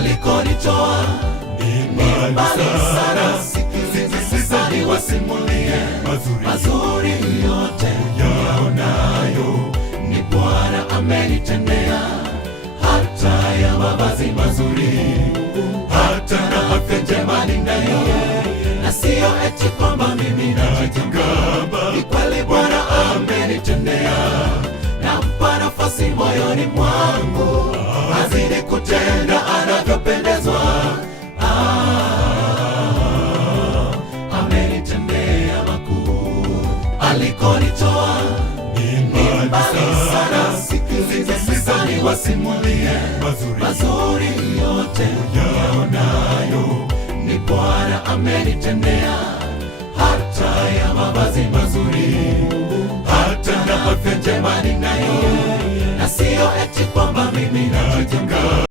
alikonitoa ni mbali sana. Sasa niwasimulie mazuri yote yaonayo ni Bwana amenitendea, hata ya mavazi mazuri, hata na afya njema ninayo, na sio eti kwamba mimi najigamba. Ni kweli Bwana amenitendea, nampa nafasi moyoni mwangu, azidi kutenda anavyopendezwa. Amenitendea makuu, alikonitoa ni mbali sana. Sasa niwasimulie mazuri yote yaonayo ni Bwana amenitendea, hata ya mavazi mazuri, hata na afya njema ninayo, na sio eti kwamba mimi najijenga.